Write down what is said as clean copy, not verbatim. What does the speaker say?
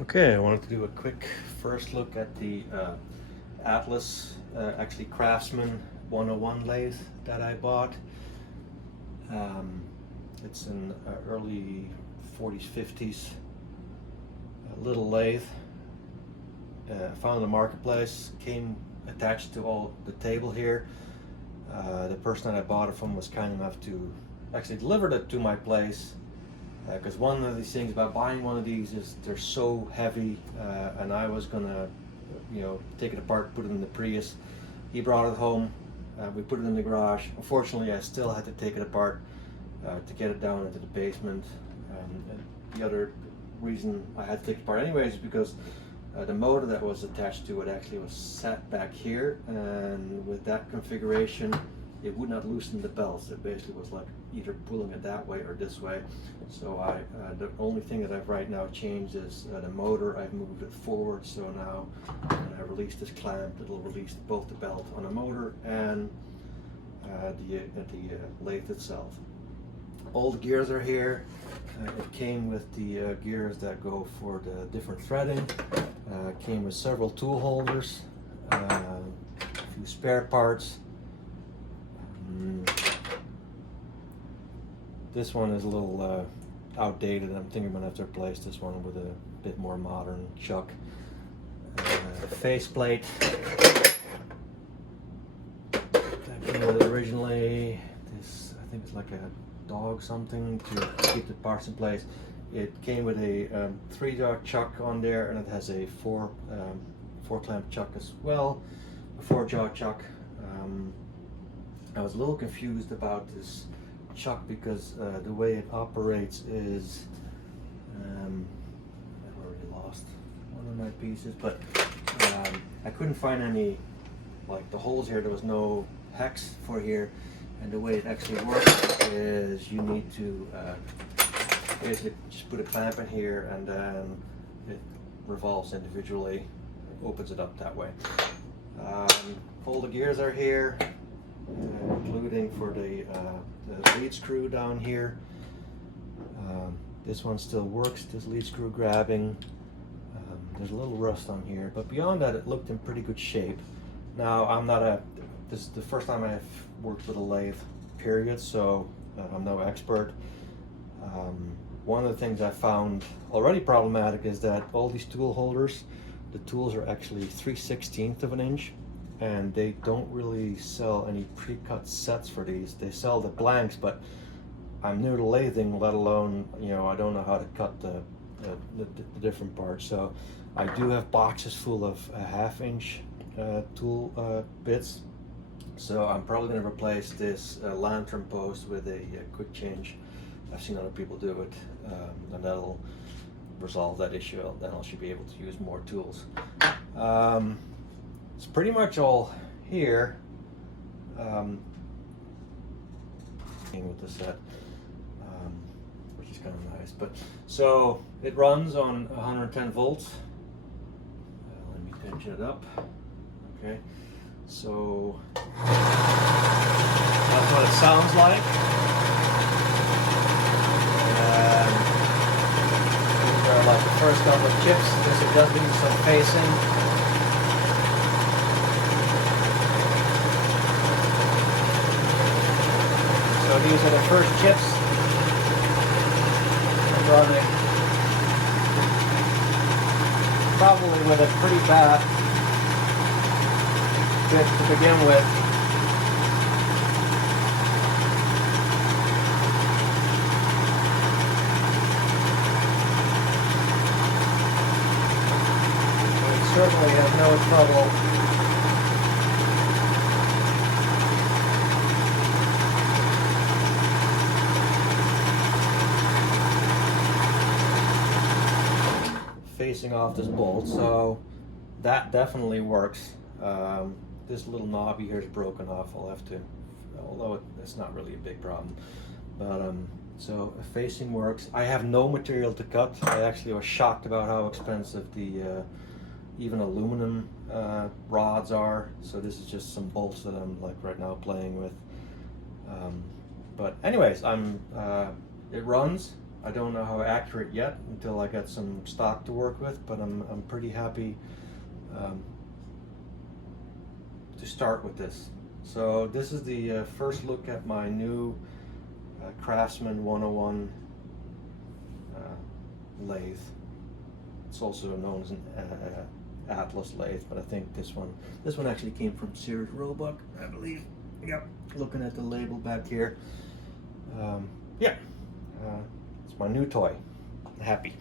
Okay, I wanted to do a quick first look at the Atlas, actually Craftsman 101 lathe that I bought. It's an early 40s, 50s little lathe. Found in the marketplace, came attached to all the table here. The person that I bought it from was kind enough to actually deliver it to my place. Because one of these things about buying one of these is they're so heavy, and I was gonna, take it apart, put it in the Prius. He brought it home. We put it in the garage. Unfortunately, I still had to take it apart to get it down into the basement. And the other reason I had to take it apart anyways is because the motor that was attached to it actually was set back here, and with that configuration it would not loosen the belts. It basically was like either pulling it that way or this way. So the only thing that I've right now changed is the motor. I've moved it forward, so now when I release this clamp, it'll release both the belt on the motor and the lathe itself. All the gears are here. It came with the gears that go for the different threading. Came with several tool holders, a few spare parts. This one is a little outdated. I'm thinking I'm gonna have to replace this one with a bit more modern chuck. Faceplate. That came with it originally. This, I think it's like a dog something to keep the parts in place. It came with a 3-jaw chuck on there, and it has a 4 clamp chuck as well, a 4-jaw chuck. I was a little confused about this chuck because the way it operates is, I've already lost one of my pieces, but I couldn't find any, like the holes here. There was no hex for here, and the way it actually works is you need to basically just put a clamp in here, and then it revolves individually. It opens it up that way. All the gears are here, including for the lead screw down here. This one still works, this lead screw grabbing. There's a little rust on here, but beyond that it looked in pretty good shape. Now this is the first time I've worked with a lathe, period, so I'm no expert. One of the things I found already problematic is that all these tool holders, the tools are actually 3/16 of an inch, and they don't really sell any pre-cut sets for these. They sell the blanks, but I'm new to lathing, let alone, I don't know how to cut the different parts. So I do have boxes full of 1/2 inch tool bits. So I'm probably going to replace this lantern post with a quick change. I've seen other people do it, and that'll resolve that issue. Then I should be able to use more tools. It's pretty much all here with the set, which is kind of nice. But so it runs on 110 volts. Let me tension it up. Okay, so that's what it sounds like. These are like the first couple of chips. This does need some facing. So these are the first chips I'm running. Probably with a pretty bad bit to begin with. We certainly have no trouble facing off this bolt, so that definitely works. This little knobby here is broken off. I'll have to, although it's not really a big problem, but so facing works. I have no material to cut. I actually was shocked about how expensive the even aluminum rods are. So this is just some bolts that I'm like right now playing with. But anyways, it runs I don't know how accurate yet until I got some stock to work with, but I'm pretty happy to start with this. So this is the first look at my new Craftsman 101 lathe. It's also known as an Atlas lathe, but I think this one actually came from Sears Roebuck, I believe. Yep. Looking at the label back here, yeah, it's my new toy. Happy.